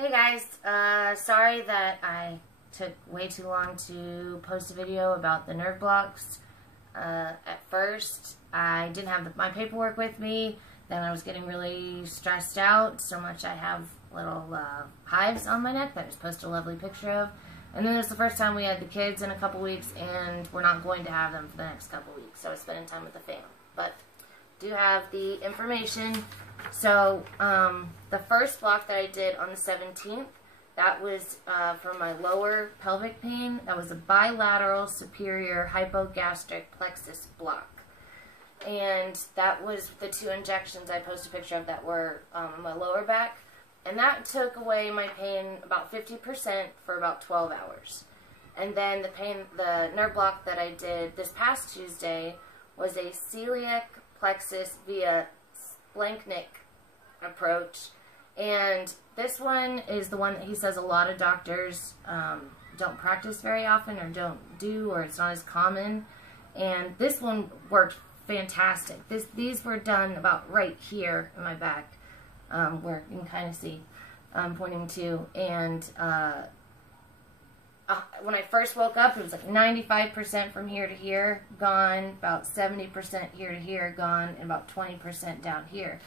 Hey guys, sorry that I took way too long to post a video about the nerve blocks. At first, I didn't have my paperwork with me, then I was getting really stressed out, so much I have little hives on my neck that I just posted a lovely picture of. And then it was the first time we had the kids in a couple weeks, and we're not going to have them for the next couple weeks, so I was spending time with the family. But do have the information. So the first block that I did on the 17th, that was for my lower pelvic pain. That was a bilateral superior hypogastric plexus block. And that was the 2 injections I posted a picture of that were on my lower back. And that took away my pain about 50% for about 12 hours. And then the nerve block that I did this past Tuesday was a celiac plexus via Splanchnick approach, and this one is the one that he says a lot of doctors don't practice very often or don't do, or it's not as common. And this one worked fantastic. These were done about right here in my back, where you can kind of see I'm pointing to. And when I first woke up, it was like 95% from here to here gone, about 70% here to here gone, and about 20% down here.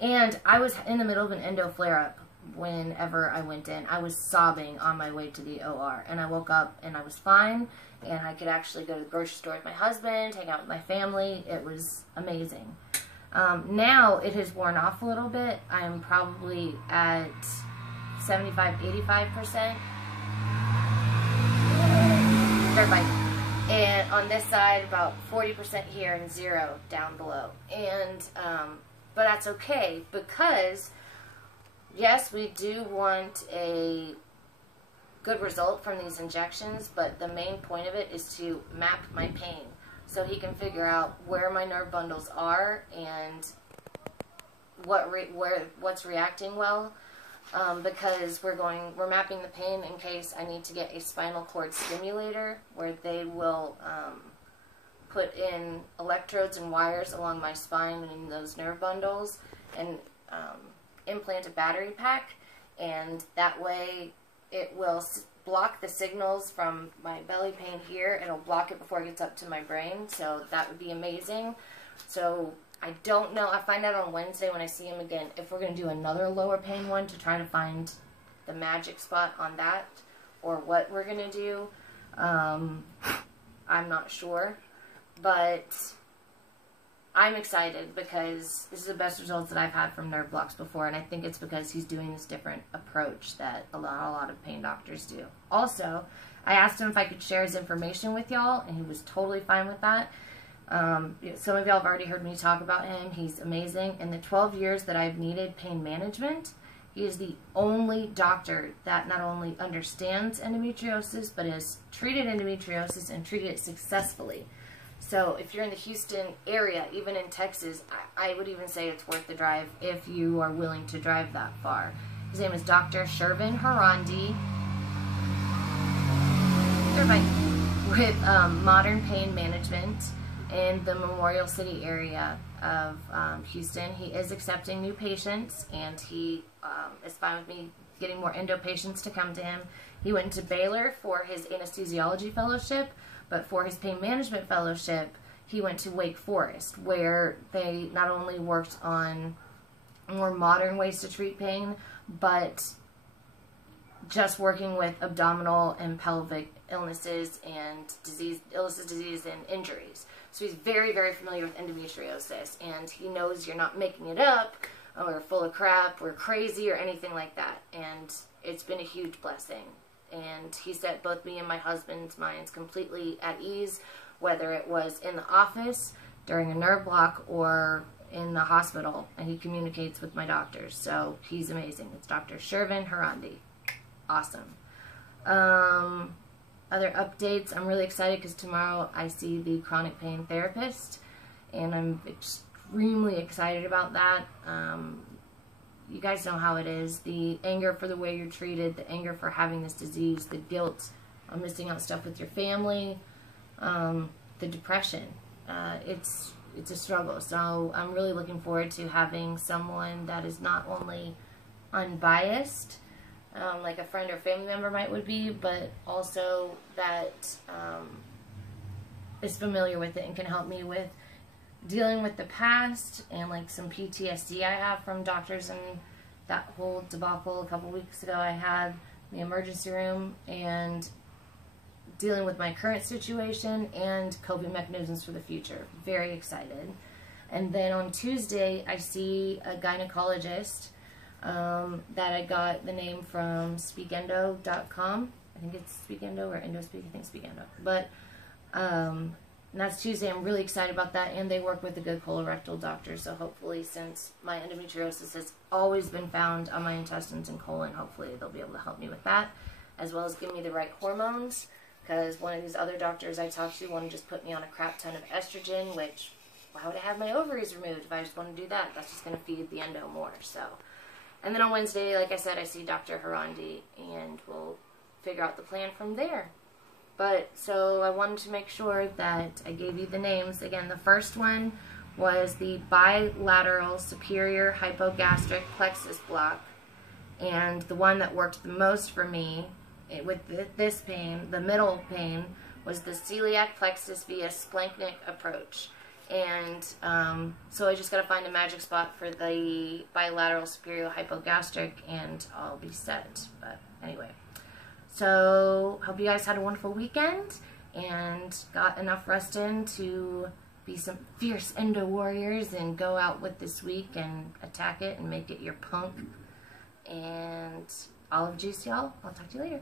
And I was in the middle of an endo flare-up whenever I went in. I was sobbing on my way to the OR, and I woke up and I was fine, and I could actually go to the grocery store with my husband, hang out with my family. It was amazing. Now it has worn off a little bit. I'm probably at 75–85%. And on this side, about 40% here and 0 down below. And but that's okay, because yes, we do want a good result from these injections, but the main point of it is to map my pain so he can figure out where my nerve bundles are and what's reacting well. Because we're mapping the pain in case I need to get a spinal cord stimulator, where they will put in electrodes and wires along my spine and in those nerve bundles, and implant a battery pack, and that way it will block the signals from my belly pain here. It'll block it before it gets up to my brain, so that would be amazing. So I don't know. I'll find out on Wednesday when I see him again if we're going to do another lower pain one to try to find the magic spot on that, or what we're going to do. I'm not sure. But I'm excited because this is the best results that I've had from nerve blocks before, and I think it's because he's doing this different approach that a lot of pain doctors do. Also, I asked him if I could share his information with y'all, and he was totally fine with that. Some of y'all have already heard me talk about him. He's amazing. In the 12 years that I've needed pain management, he is the only doctor that not only understands endometriosis, but has treated endometriosis and treated it successfully. So if you're in the Houston area, even in Texas, I would even say it's worth the drive if you are willing to drive that far. His name is Dr. Shervin Harandi. With Modern Pain Management in the Memorial City area of Houston. He is accepting new patients, and he is fine with me getting more endo patients to come to him. He went to Baylor for his anesthesiology fellowship, but for his pain management fellowship, he went to Wake Forest, where they not only worked on more modern ways to treat pain, but just working with abdominal and pelvic illnesses and disease and injuries. So he's very, very familiar with endometriosis, and he knows you're not making it up or full of crap or crazy or anything like that. And it's been a huge blessing. And he set both me and my husband's minds completely at ease, whether it was in the office during a nerve block or in the hospital, and he communicates with my doctors. So he's amazing. It's Dr. Shervin Harandi. Awesome. Other updates, I'm really excited because tomorrow I see the chronic pain therapist, and I'm extremely excited about that. You guys know how it is. The anger for the way you're treated, the anger for having this disease, the guilt of missing out stuff with your family, the depression. It's a struggle. So I'm really looking forward to having someone that is not only unbiased, like a friend or family member would be, but also that is familiar with it and can help me with dealing with the past and like some PTSD I have from doctors and that whole debacle a couple weeks ago I had in the emergency room, and dealing with my current situation and coping mechanisms for the future. Very excited. And then on Tuesday I see a gynecologist that I got the name from speakendo.com. I think it's Speakendo or EndoSpeak. I think Speakendo. But and that's Tuesday. I'm really excited about that, and they work with a good colorectal doctor, so hopefully, since my endometriosis has always been found on my intestines and colon, hopefully they'll be able to help me with that, as well as give me the right hormones, because one of these other doctors I talked to want to just put me on a crap ton of estrogen, which, why would I have my ovaries removed if I just want to do that? That's just going to feed the endo more, so. And then on Wednesday, like I said, I see Dr. Harandi, and we'll figure out the plan from there. But, so I wanted to make sure that I gave you the names. Again, the first one was the bilateral superior hypogastric plexus block. And the one that worked the most for me with this pain, the middle pain, was the celiac plexus via Splanchnick approach. And so I just got to find a magic spot for the bilateral superior hypogastric and I'll be set. But anyway. So, hope you guys had a wonderful weekend and got enough rest in to be some fierce endo warriors and go out with this week and attack it and make it your punk. And olive juice, y'all. I'll talk to you later.